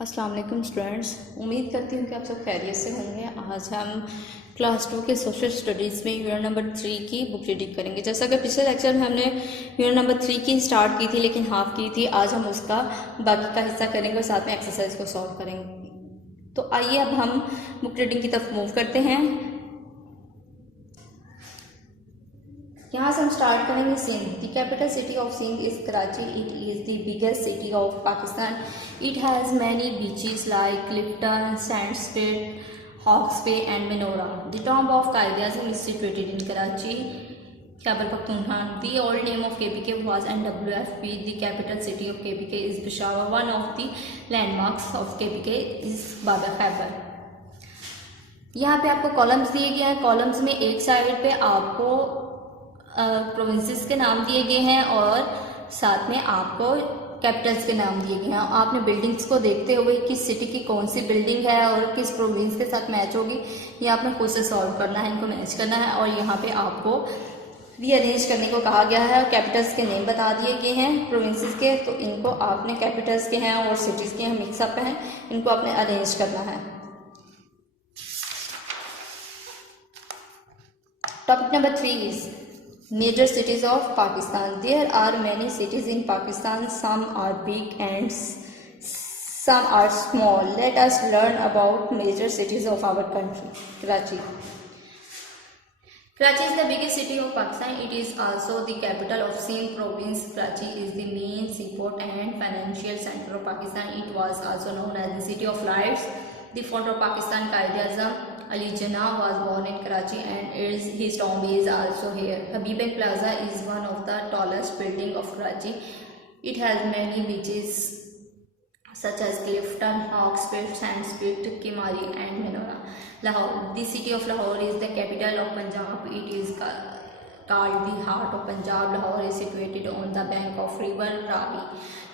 अस्सलाम वालेकुम स्टूडेंट्स, उम्मीद करती हूँ कि आप सब खैरियत से होंगे। आज हम क्लास 2 के सोशल स्टडीज़ में यूनिट नंबर 3 की बुक रीडिंग करेंगे। जैसा कि पिछले लेक्चर में हमने यूनिट नंबर 3 की स्टार्ट की थी लेकिन हाफ की थी। आज हम उसका बाकी का हिस्सा करेंगे और साथ में एक्सरसाइज को सॉल्व करेंगे। तो आइए अब हम बुक रीडिंग की तरफ मूव करते हैं। यहाँ से हम स्टार्ट करेंगे Sindh. The capital city of Sindh is Karachi. It is the biggest city of Pakistan. It has many beaches like Clifton, Sandspit, Hawks Bay and Manora. The tomb of Quaid-e-Azam is situated in Karachi, Khyber Pakhtunkhwa. The old name of KPK was NWFP. The capital city of KPK is Peshawar. One of the landmarks of KPK is Baba Khyber. यहाँ पे आपको कॉलम्स दिए गए हैं। कॉलम्स में एक साइड पे आपको प्रोविंसेस के नाम दिए गए हैं और साथ में आपको कैपिटल्स के नाम दिए गए हैं। आपने बिल्डिंग्स को देखते हुए किस सिटी की कौन सी बिल्डिंग है और किस प्रोविंस के साथ मैच होगी, ये आपने खुद से सॉल्व करना है, इनको मैच करना है। और यहाँ पे आपको रीअरेंज करने को कहा गया है और कैपिटल्स के नेम बता दिए गए हैं प्रोविंसेस के, तो इनको आपने कैपिटल्स के हैं और सिटीज़ के हैं, मिक्सअप हैं, इनको आपने अरेंज करना है। Topic number 3 is major cities of Pakistan. There are many cities in Pakistan. Some are big and some are small. Let us learn about major cities of our country. Karachi. Karachi is the biggest city of Pakistan. It is also the capital of Sindh province. Karachi is the main seaport and financial center of Pakistan. It was also known as the city of lights. The founder of Pakistan, Quaid-e-Azam Ali Jinnah, was born in Karachi and his tomb is also here. Habib Bank Plaza is one of the tallest buildings of Karachi. It has many beaches such as Clifton, Hawksbit, Sandspit, Kimari and Menora. Lahore. The city of Lahore is the capital of Punjab. It is called the heart of Punjab. Lahore is situated on the bank of river Ravi.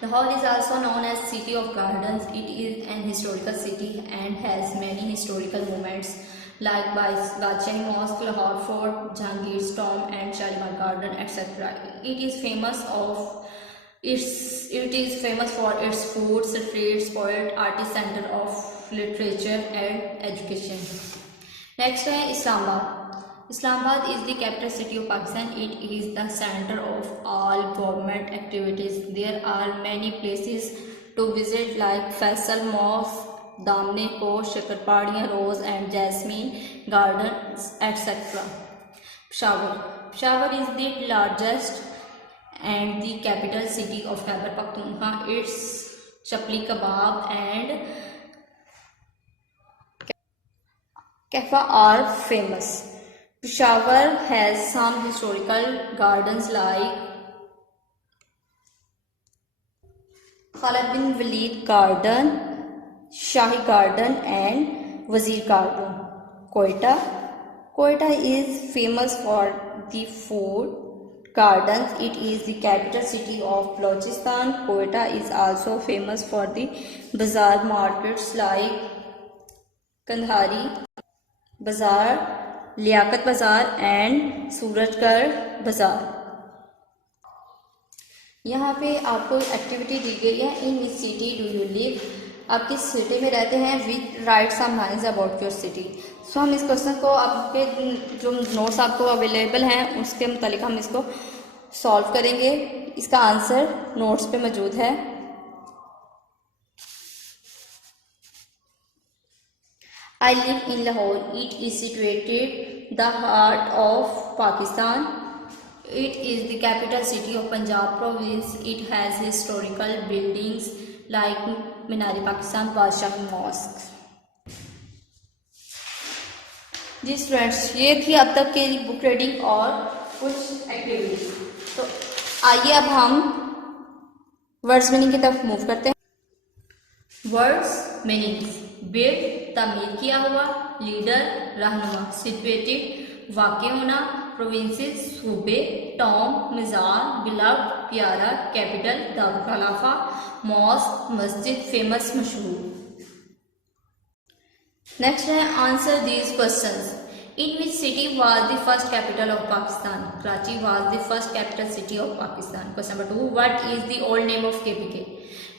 Lahore is also known as City of Gardens. It is an historical city and has many historical monuments like Badshah Mosque, Lahore Fort, Jahangir's Tomb and Shalimar Garden, etc. It is famous for its food, streets, poet, artist, center of literature and education. Next है Islamabad. Islamabad is the capital city of Pakistan. It is the center of all government activities. There are many places to visit like Faisal Mosque, Damne Coast, Shakarpadiya Rose and Jasmine Gardens, etc. Peshawar. Peshawar is the largest and the capital city of Khyber Pakhtunkhwa. Its chapli kebab and kaffa are famous. Peshawar has some historical gardens like Khalid bin Walid Garden, Shahi Garden and Wazir Garden. Quetta. Quetta is famous for the food gardens. It is the capital city of Balochistan. Quetta is also famous for the bazaar markets like Kandhari Bazaar, Liaquat Bazaar and Surajgarh बाज़ार. यहाँ पे आपको एक्टिविटी दी गई है. In which city do you live. आप किस city में रहते हैं. Which write some lines about your city. So हम इस क्वेश्चन को आपके जो नोट्स आपको अवेलेबल हैं उसके मुतालिक हम इसको सॉल्व करेंगे. इसका आंसर नोट्स पे मौजूद है. I live in Lahore. It is situated the heart of Pakistan. It is the capital city of Punjab province. It has historical buildings like Minar-e-Pakistan, Badshah Mosque. जी स्टूडेंट्स, ये थी अब तक की बुक रीडिंग और कुछ एक्टिविटीज. तो आइए अब हम वर्ड्स मीनिंग की तरफ मूव करते हैं. Words meanings. बिल्ड तामीर किया हुआ, लीडर रहनुमा, सिचुएटेड वाक़ होना, प्रोविंसेस सूबे, टॉम मिज़ार, बिलव्ड प्यारा, कैपिटल दारुल खलाफा, मॉस्क मस्जिद, फेमस मशहूर. नेक्स्ट है answer these questions. In which city was the first capital of Pakistan? Karachi was the first capital city of Pakistan. Question number 2. What is the old name of KPK?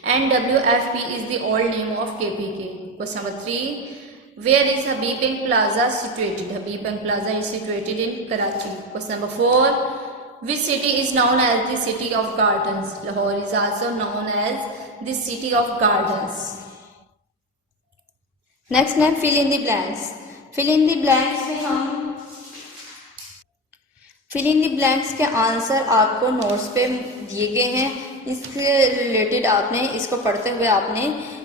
NWFP is the old name of KPK. Question number 3. Where is Habib Bank Plaza situated? Habib Bank Plaza is situated in Karachi. Question number 4. Which city is known as the City of Gardens? Lahore is also known as the City of Gardens. Next है fill in the blanks. Fill in the blanks में हम fill in the blanks के आंसर आपको नोट्स पे दिए गए हैं। इसके रिलेटेड आपने इसको पढ़ते हुए आपने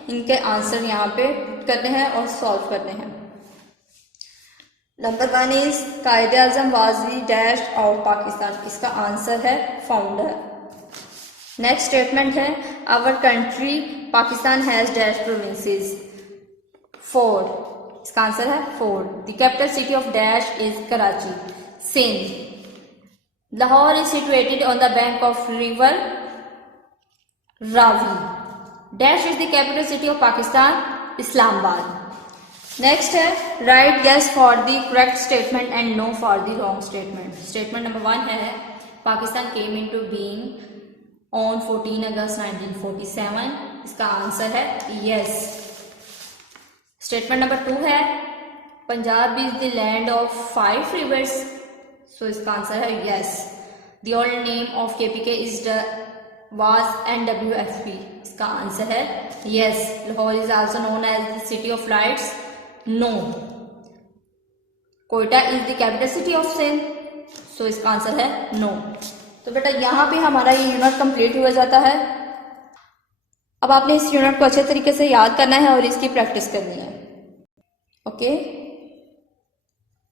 इनके आंसर यहाँ पे करने हैं और सॉल्व करने हैं। Number 1 is Quaid-e-Azam was the dash of Pakistan. इसका आंसर है फाउंडर। नेक्स्ट स्टेटमेंट है our country Pakistan has dash provinces 4। इसका आंसर है 4। The capital city of dash is Karachi Sindh. Lahore is situated on the bank of river Ravi. Dash is the capital city of Pakistan Islamabad. Next है write guess for the correct statement and no for the wrong statement. Statement number 1 है Pakistan came into being on 14 August 1947। इसका answer है yes. Statement number 2 है Punjab is the land of 5 rivers. So इसका answer है yes. The old name of KPK is was NWFP। इसका answer है yes. Lahore is also known as the city of lights. No. Quetta is the capital city of Sindh. So इसका answer है नो। तो बेटा यहाँ पे हमारा ये यूनिट कंप्लीट हुआ जाता है। अब आपने इस यूनिट को अच्छे तरीके से याद करना है और इसकी प्रैक्टिस करनी है। ओके।